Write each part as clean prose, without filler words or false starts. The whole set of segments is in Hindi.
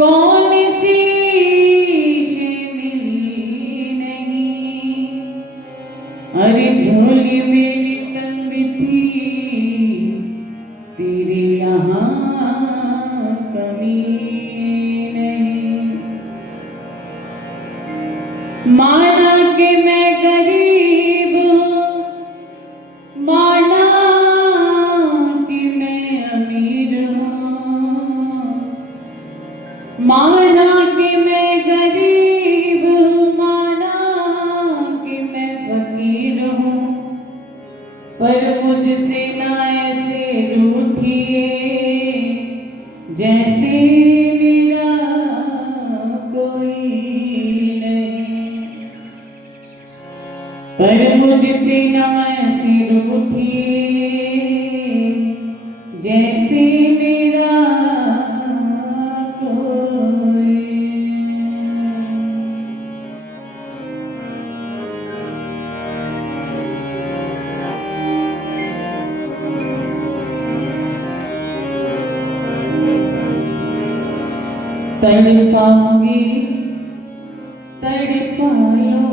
कौन सी मिली नहीं, अरे झोली मेरी तंग थी, तेरे यहाँ कमी नहीं। माना कि मैं गरीब हूँ, माना कि मैं अमीर हूँ, माना कि मैं गरीब हूँ, माना कि मैं फकीर हूँ, पर मुझसे ना ऐसे रूठिए जैसे मेरा कोई नहीं। पर मुझसे ना ऐसे रूठिए जैसे मेरा कोई। तड़पाओगे तड़पा लो,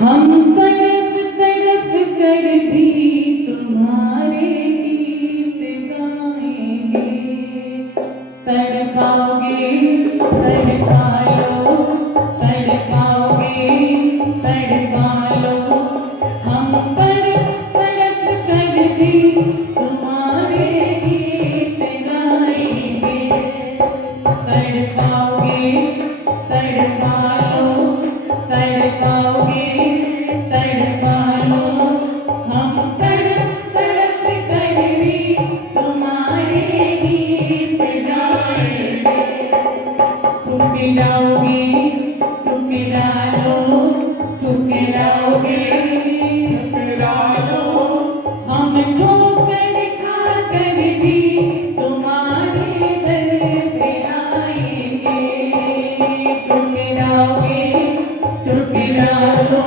हम तड़प तड़प कर भी तुम्हारे गीत गाएंगे। तड़पाओगे तड़पा लो, तड़पाओगे तड़पा लो, हम तड़प तड़प कर भी तुम्हारे गीत गाएंगे। तड़पाओगे तड़पा लो, तड़पाओगे तड़पा लो, हम तड़प तड़प कर भी तुम्हारे गीत गाएंगे। ठुकराओगे ठुकरा लो, ठुकराओगे ठुकरा लो, हम ठोकर खाकर भी तुम्हारे दर पे आएंगे। ठुकराओगे ठुकरा लो,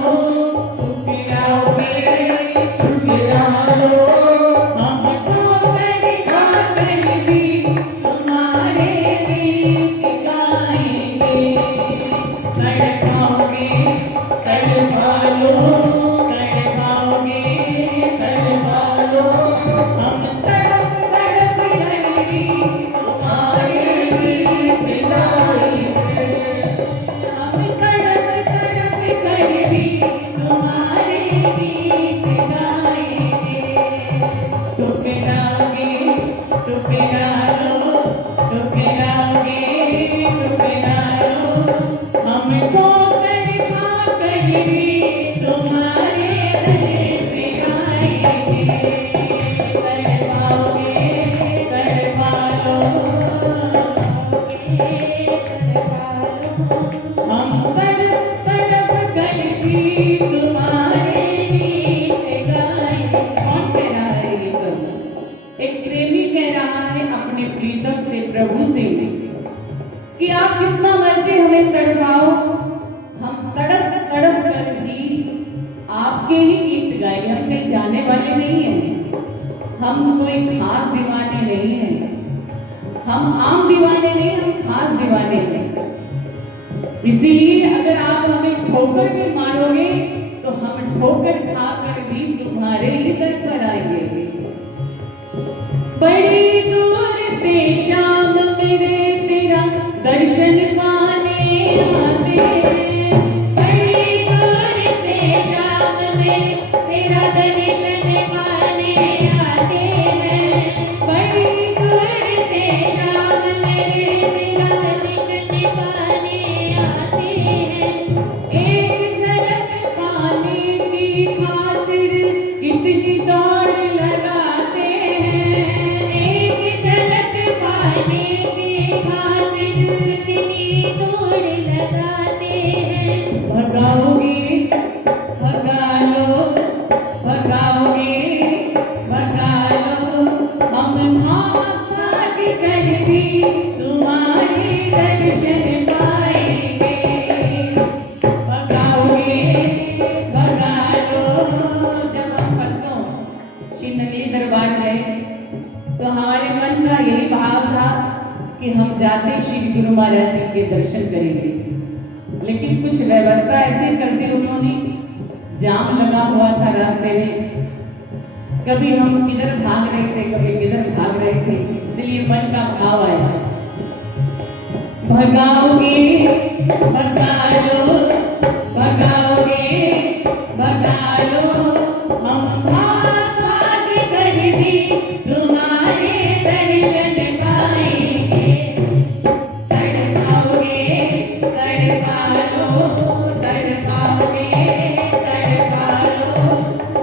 ठुकराओगे ठुकरा लो, हम ठोकर खाकर भी तुम्हारे गीत गाएंगे। तड़पाओगे तड़पा लो, तड़पाओगे तड़पा लो, हम तड़प तड़प कर भी तुम्हारे गीत गाएंगे। हम तड़प तड़प कर भी तुम्हारे गीत गाएंगे। ठुकराओगे ठुकरा लो, ठुकराओगे ठुकरा लो, हम ठोकर खाकर भी तुम्हारे दर पे आएंगे। तड़पाओगे तड़पा लो, हम तड़प तड़प कर भी तुम्हारे गीत गाएंगे। कौन कह रहा है ये सब? एक प्रेमी कह रहा है अपने प्रीतम से, प्रभु से, कि आप जितना मर्जी हमें तड़पाओ, हम तड़प तड़प कर भी आपके ही गीत गाएंगे। हम कहीं जाने वाले नहीं हैं, हम कोई खास दीवाने नहीं हैं, हम आम दीवाने नहीं, हम खास दीवाने हैं। इसीलिए अगर आप हमें ठोकर भी मारोगे तो हम ठोकर खाकर भी तुम्हारे ही दर पर आएंगे। बड़ी दूर से शाम मेरे तेरा दर्शन पाने आते हैं। बड़ी दूर से शाम मेरे तेरा दर्शन पाने आते हैं। बड़ी दूर से शाम मेरे तेरा दर्शन पाने आते हैं। एक झलक पाने की खातिर कितनी दौड़ लगाते हैं। एक झलक पाने की खातिर कितनी दौड़ लगाते हैं। भगाओगे भगा लो, भगाओगे भगा लो, हम भाग भाग कर भी तुम्हारे दर्शन पाएंगे। भगाओगे भगा लो। जब हम परसों श्री नगली दरबार गए तो हमारे मन का यही भाव था कि हम जाते श्री गुरु महाराज जी के दर्शन करेंगे, लेकिन कुछ व्यवस्था ऐसे कर दी उन्होंने, जाम लगा हुआ था रास्ते में, कभी हम किधर भाग रहे थे कभी किधर भाग रहे थे, इसलिए मन का भाव आया, भगाओगे भगा लो भगाओगे भगा लो, हम भाग भाग कर भी तुम्हारे दर्शन पाएंगे, तड़पाओगे तड़पा लो तड़पाओगे तड़पा लो,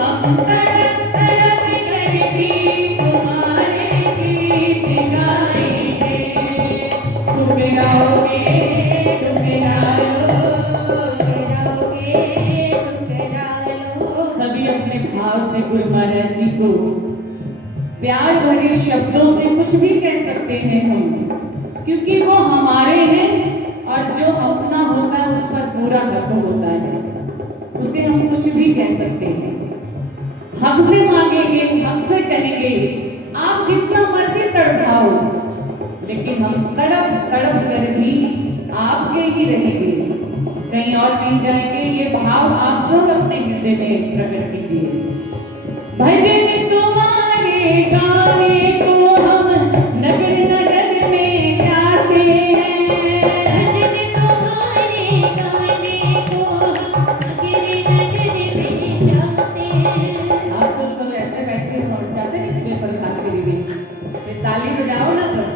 हम तड़प तड़प कर भी तुम्हारे गीत गाएंगे, ठुकराओगे ठुकरा लो सभी अपने भाव से गुरु महाराज जी को प्यार भरे शब्दों से कुछ भी कह सकते हैं हम, क्योंकि वो हमारे हैं और जो अपना होता है उस पर पूरा हक होता है, उसे हम कुछ भी कह सकते हैं, हक से मांगेंगे हक से कहेंगे, आप जितना मर्जी तड़पाओ, लेकिन हम तड़प तड़प कर भी आपके ही रहेंगे, कहीं और नहीं जाएंगे। ये भाव आप सब अपने हृदय में प्रकट कीजिए। भजन तुम्हारे गाने को हम नगर नगर में गाते हैं, भजन तुम्हारे गाने को हम नगर नगर में गाते हैं। आप तो सब ऐसे बैठ के समझ जाते हैं इस पेपर खाते हुए, फिर ताली बजाओ ना सब।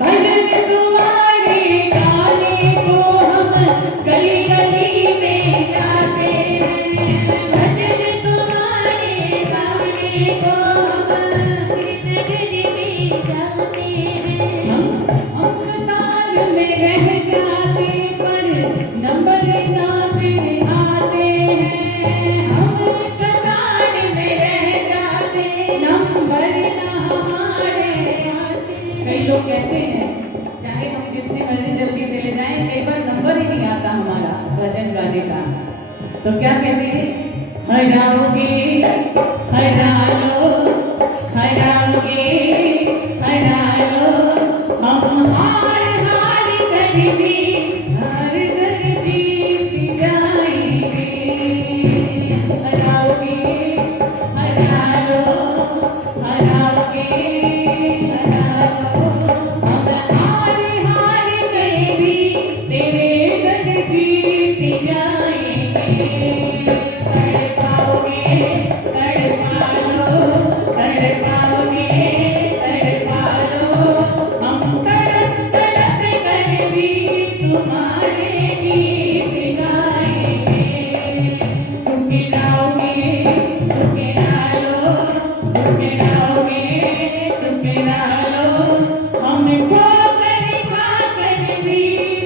भजन तुम्हारे गाने को हम गली गली में गाते हैं, भजन तुम्हारे गाने को हम नगर में गाते हैं, हम कतार में रह जाते पर नंबर ना फिर आते हैं, हम कतार में रह जाते नंबर ना हमारे आते। कई लोग कहते हैं चाहे हम जितने मर्जी जल्दी चले जाएं, कई बार नंबर ही नहीं आता हमारा भजन गाने का, तो क्या कहते हैं, हराओगे हरा लो हराओगे हरा लो, हम हार हार कर भी जीत जाएंगे, हराओगे हरा लो हराओगे हरा लो, हम हार हार कर भी तेरे दर जीत जाएंगे, तड़पाओगे तड़पा लो तड़पाओगे तड़पा लो, हम तड़प तड़प कर भी तुम्हारे गीत गाएंगे, ठुकराओगे ठुकरा लो ठुकराओगे ठुकरा लो, हम ठोकर खाकर भी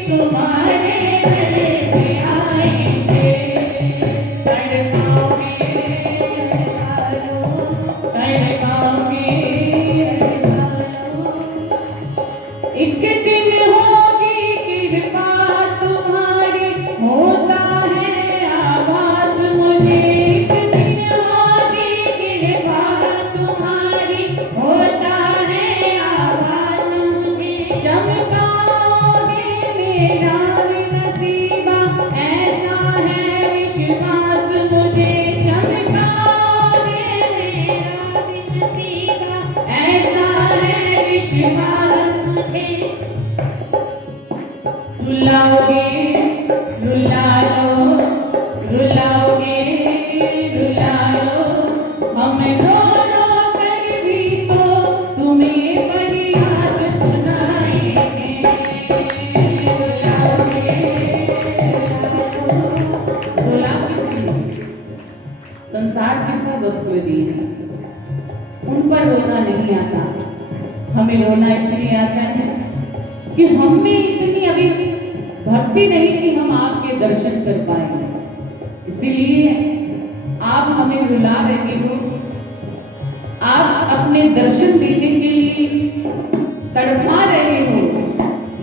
तुम्हारे दर पे आएंगे, तड़पाओगे तड़पा लो तड़पाओगे तड़पा लो, एक दिन होगी कृपा तुम्हारी, होता है आभास मुझे, एक दिन होगी कृपा तुम्हारी, होता है आभास मुझे, चमकाओगे मेरा भी नसीबा, ऐसा है विश्वास मुझे, चमकाओगे मेरा भी नसीबा, ऐसा है विश्वास मुझे, रुलाओगे रुला लो रुलाओगे रुला लो, हम रो रो कर भी तो तुम्हें फरियाद सुनाएंगे, रुलाओगे रुला किसी संसार की सब वस्तुएं दी हैं, उन पर रोना नहीं आता, हमें रोना इसलिए आता है कि हम में इतनी अभी भक्ति नहीं कि हम आपके दर्शन कर पाए, इसीलिए आप हमें रुला रहे हो, आप अपने दर्शन देने के लिए तड़फा रहे हो,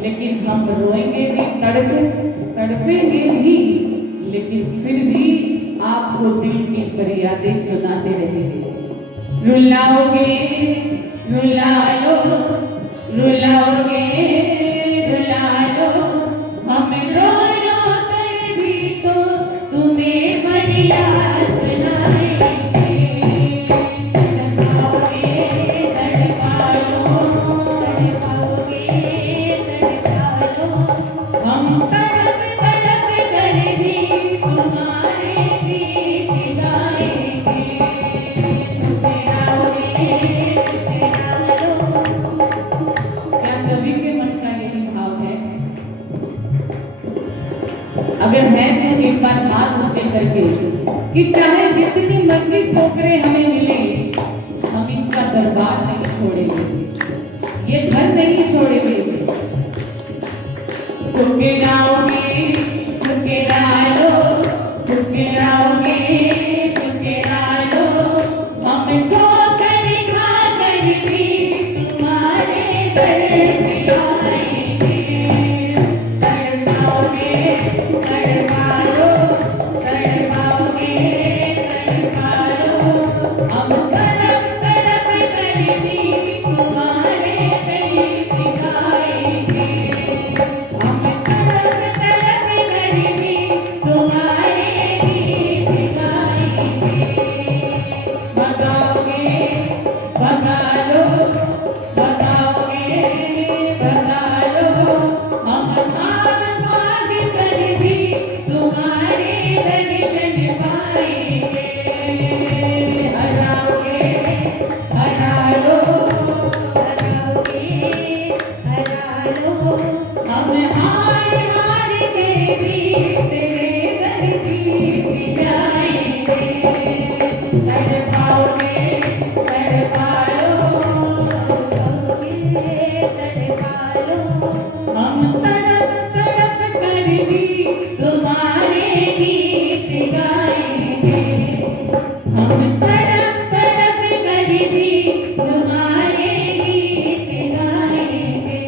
लेकिन हम रोएंगे भी तड़पेंगे भी, लेकिन फिर भी आपको दिल की फरियादें सुनाते रहेंगे, रुलाओगे रुला लो, रुलाओगे रुला लो, हम रो रो कर भी तो तुम्हें बढ़िया सुनाएंगे। तड़पाओगे तड़पा लो, तड़पाओगे तड़पा लो, हम तड़प तड़प कर भी तुम्हारे गीत गाएंगे। क्या सभी के मन का यही भाव है? अगर है तो एक बार हाथ ऊंचे करके कि चाहे जितनी मर्जी ठोकरें हमें मिले, हम इनका दरबार नहीं छोड़ेंगे, ये घर नहीं छोड़ेंगे। ठुकराओगे ठुकरा लो, ठुकराओगे ठुकरा लो, हम ठोकर खा कर भी तुम्हारे दर पे आएंगे। तड़पाओगे तड़पा लो, तड़पाओगे तड़पा लो, हम तड़प तड़प कर भी तुम्हारे गीत गाएंगे। हम तड़प तड़प कर भी तुम्हारे गीत गाएंगे। भगाओगे भगा लो, भगाओगे भगा लो, हम भाग भाग कर भी तुम्हारे दर्शन पाएंगे। हराओगे हरा लो, हराओगे हरा लो, हम हार हार के भी तेरे घर जीत जाएंगे। तड़पाओगे तड़पा लो, तड़पा लो, हम तड़प तड़प कर भी तुम्हारे गीत गाएंगे। हम तड़प तड़प कर भी तुम्हारे गीत गाएंगे।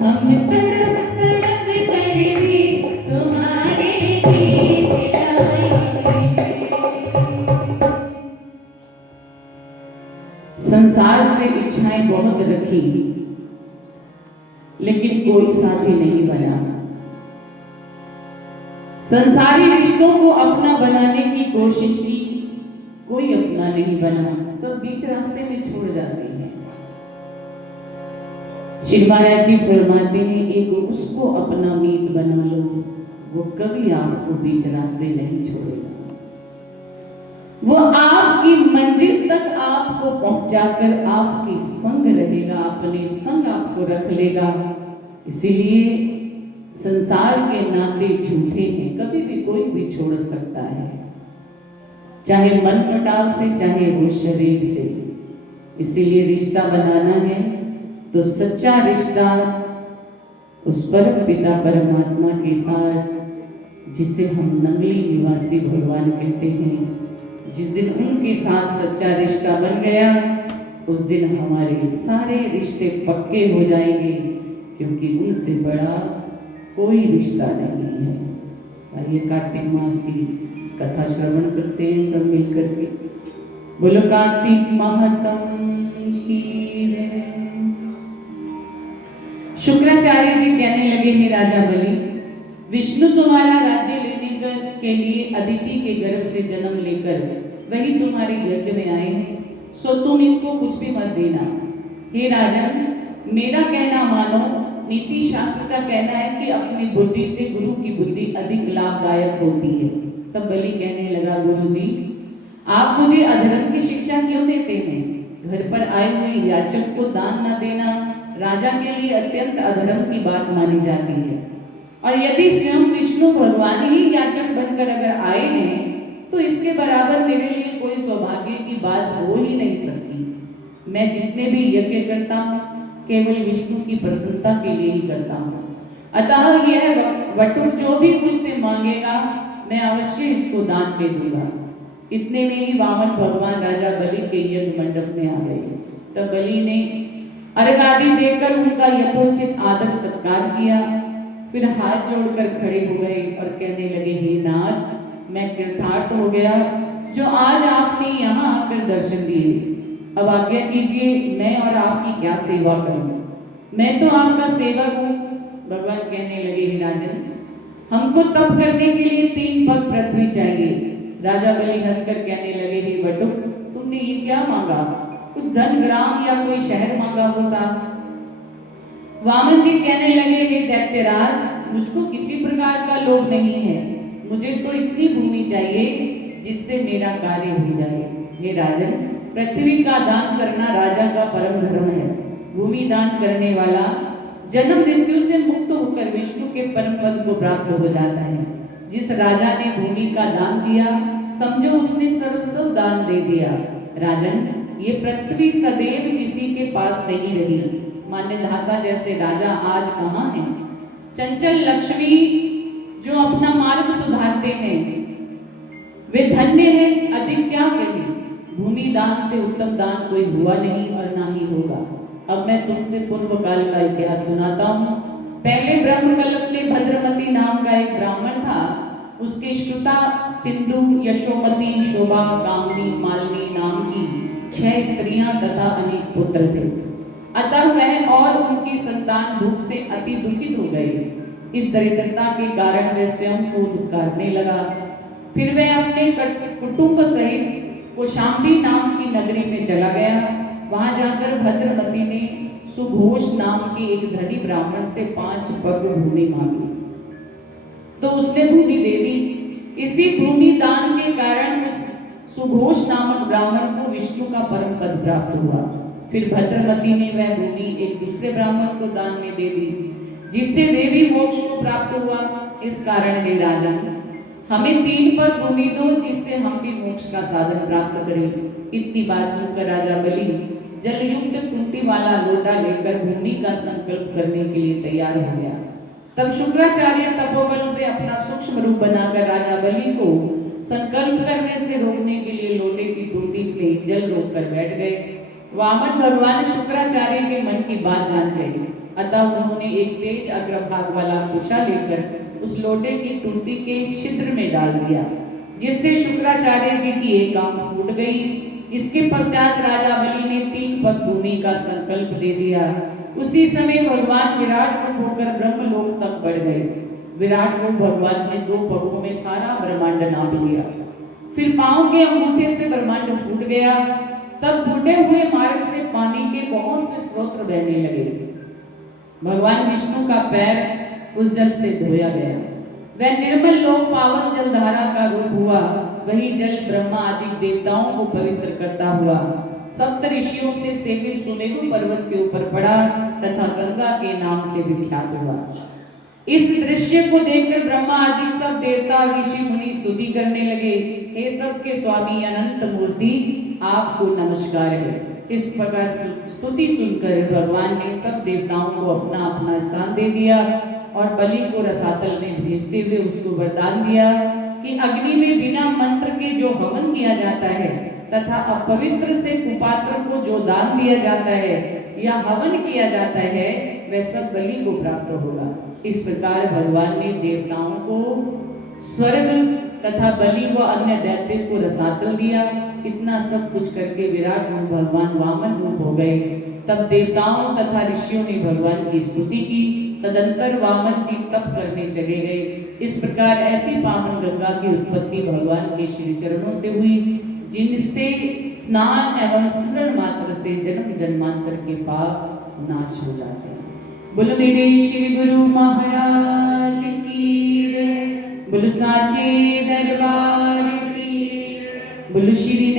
हम तड़प तड़प कर भी तुम्हारे गीत गाएंगे। संसार से इच्छाएं बहुत रखी, लेकिन कोई साथी नहीं बना। संसारी रिश्तों को अपना बनाने की कोशिश की, कोई अपना नहीं बना, सब बीच रास्ते में छोड़ जाते हैं। शिव महाराज जी फरमाते हैं, एक उसको अपना मीत बना लो, वो कभी आपको बीच रास्ते नहीं छोड़ेगा। वो आपकी मंजिल तक आपको पहुंचाकर आपके संग रहेगा, अपने संग आपको रख लेगा। इसीलिए संसार के नाते झूठे हैं, कभी भी कोई भी छोड़ सकता है, चाहे मन मुटाव से, चाहे वो शरीर से। इसीलिए रिश्ता बनाना है तो सच्चा रिश्ता उस परम पिता परमात्मा के साथ, जिसे हम नंगली निवासी भगवान कहते हैं। जिस दिन उनके साथ सच्चा रिश्ता बन गया, उस दिन हमारे सारे रिश्ते पक्के हो जाएंगे, क्योंकि उनसे बड़ा कोई रिश्ता नहीं है। आइए कार्तिक मास की कथा श्रवण करते हैं सब मिलकर के। बोलो कार्तिक महात्म की जय। शुक्राचार्य जी कहने लगे, हे राजा बलि, विष्णु तुम्हारा राज्य लेने के लिए अदिति के गर्भ से जन्म लेकर वही तुम्हारे यज्ञ में आए हैं, सो तुम इनको कुछ भी मत देना। हे राजन, मेरा कहना मानो, नीति शास्त्र का कहना है कि अपनी बुद्धि से गुरु की बुद्धि अधिक लाभदायक होती है। तब बलि कहने लगा, गुरु जी आप मुझे अधर्म की शिक्षा क्यों देते हैं? घर पर आए हुए याचक को दान न देना राजा के लिए अत्यंत अधर्म की बात मानी जाती है, और यदि स्वयं विष्णु भगवान ही याचक बनकर अगर आए हैं तो इसके बराबर मेरे लिए कोई सौभाग्य की बात हो ही नहीं सकती। मैं जितने भी यज्ञ करता हूँ केवल विष्णु की प्रसन्नता के लिए ही करता हूँ। अतः यह वटुक जो भी मुझसे मांगेगा मैं अवश्य इसको दान में दूंगा। इतने में ही वामन भगवान राजा बलि के यज्ञ मंडप में आ गए। तब बलि ने अर्घ आदि देकर उनका यथोचित आदर सत्कार किया, फिर हाथ जोड़कर खड़े हो गए और कहने लगे, हे नाथ, मैं कृतार्थ हो गया जो आज आपने यहाँ आकर आकर दर्शन दिए। अब आज्ञा कीजिए मैं और आपकी क्या सेवा करूं? मैं तो आपका सेवक हूं। भगवान कहने लगे, हे राजन, हमको तप करने के लिए 3 पग पृथ्वी चाहिए। राजा बलि हंसकर कहने लगे, हे बटुक, तुमने ये क्या मांगा? कुछ धन ग्राम या कोई शहर मांगा होता। वामन जी कहने लगे, हे दैत्यराज, मुझको किसी प्रकार का लोभ नहीं है। मुझे तो इतनी भूमि चाहिए जिससे मेरा कार्य हो जाए। हे राजन, पृथ्वी का दान करना राजा का परम धर्म है। भूमि दान करने वाला जन्म मृत्यु से मुक्त होकर विष्णु के परम पद को प्राप्त हो जाता है। जिस राजा ने भूमि का दान दिया, समझो उसने सर्वस्व दान दे दिया। राजन, ये पृथ्वी सदैव किसी के पास नहीं रही। मान्यधाता जैसे राजा आज कहाँ हैं? चंचल लक्ष्मी जो अपना मार्ग सुधारते हैं वे धन्य हैं, अधिक क्या कहें। भूमि दान से उत्तम दान कोई हुआ नहीं और ना ही होगा। अब मैं तुमसे पूर्व काल का इतिहास सुनाता हूँ। पहले ब्रह्मकल्प में भद्रमती नाम का एक ब्राह्मण था। उसके श्रुता, सिंधु, यशोमती, शोभा, कामनी, मालिनी नाम की 6 स्त्रियां तथा अनेक पुत्र थे। अतः वह और उनकी संतान भूख से अति दुखित हो गए। इस दरिद्रता के कारण वह स्वयं को धिक्कारने लगा। फिर वह अपने कुटुंब सहित कौशाम्बी नाम की नगरी में चला गया। वहां जाकर भद्रमती ने सुघोष नाम के एक धनी ब्राह्मण से 5 पग भूमि मांगी, तो उसने भूमि दे दी। इसी भूमि दान के कारण उस सुघोष नामक ब्राह्मण को विष्णु का परम पद प्राप्त हुआ। फिर भद्रमती ने वह भूमि एक दूसरे ब्राह्मण को दान में दे दी, जिससे वे भी मोक्ष को प्राप्त हुआ। इस कारण हे राजन, हमें 3 पग भूमि दो, जिससे हम भी मोक्ष का साधन प्राप्त करें। इतनी बात सुनकर राजा बलि जलयुक्त टूटी वाला लोटा लेकर भूमि का संकल्प करने के लिए तैयार हो गया। तब शुक्राचार्य तपोबल से अपना सूक्ष्म रूप बनाकर राजा बलि को संकल्प करने से रोकने के लिए लोटे की टूटी में जल रोककर बैठ गए। वामन भगवान शुक्राचार्य के मन की बात जान गए। अतः उन्होंने एक तेज अग्रभाग वाला कुशा लेकर उस लोटे की टूटी के छिद्र में डाल दिया, जिससे शुक्राचार्य जी की एक आंख फूट गई। इसके पश्चात राजा बलि ने 3 पग भूमि का संकल्प दे दिया। उसी समय भगवान विराट रूप होकर ब्रह्मलोक तक बढ़ गए। विराट रूप भगवान ने 2 पगों में सारा ब्रह्मांड नाप लिया। फिर पांव के अंगूठे से ब्रह्मांड फूट गया। तब फूटे हुए मार्ग से पानी के बहुत से स्रोत बहने लगे। भगवान विष्णु का पैर उस जल से धोया गया। वह निर्मल लोक पावन जलधारा का रूप हुआ। वही जल ब्रह्मा आदि देवताओं को पवित्र करता हुआ सप्त ऋषियों से सेवित सुमेरु पर्वत के ऊपर पड़ा तथा गंगा के नाम से विख्यात हुआ। इस दृश्य को देखकर ब्रह्मा आदि सब देवता ऋषि मुनि स्तुति करने लगे। हे सबके स्वामी अनंत मूर्ति, आपको नमस्कार है। इस प्रकार स्तुति सुनकर भगवान ने सब देवताओं को अपना अपना स्थान दे दिया और बलि को रसातल में भेजते हुए उसको वरदान दिया कि अग्नि में बिना मंत्र के जो हवन किया जाता है तथा अपवित्र से कुपात्र को जो दान दिया जाता है या हवन किया जाता है, वह सब बलि को प्राप्त होगा। इस प्रकार भगवान ने देवताओं को स्वर्ग तथा बलि व अन्य दैत्य को रसातल दिया। इतना सब कुछ करके विराट रूप भगवान वामन रूप हो गए। तब देवताओं तथा ऋषियों ने भगवान की स्तुति की। तदंतर वामन जी तप करने चले गए। इस प्रकार ऐसी पावन गंगा की उत्पत्ति भगवान के श्री चरणों से हुई, जिनसे स्नान एवं स्मरण मात्र से जन्म जन्मांतर के पाप नाश हो जाते हैं। बोलो मेरे श्री गुरु महाराज की जय। बोलो साचे दरबार की। बोलो श्री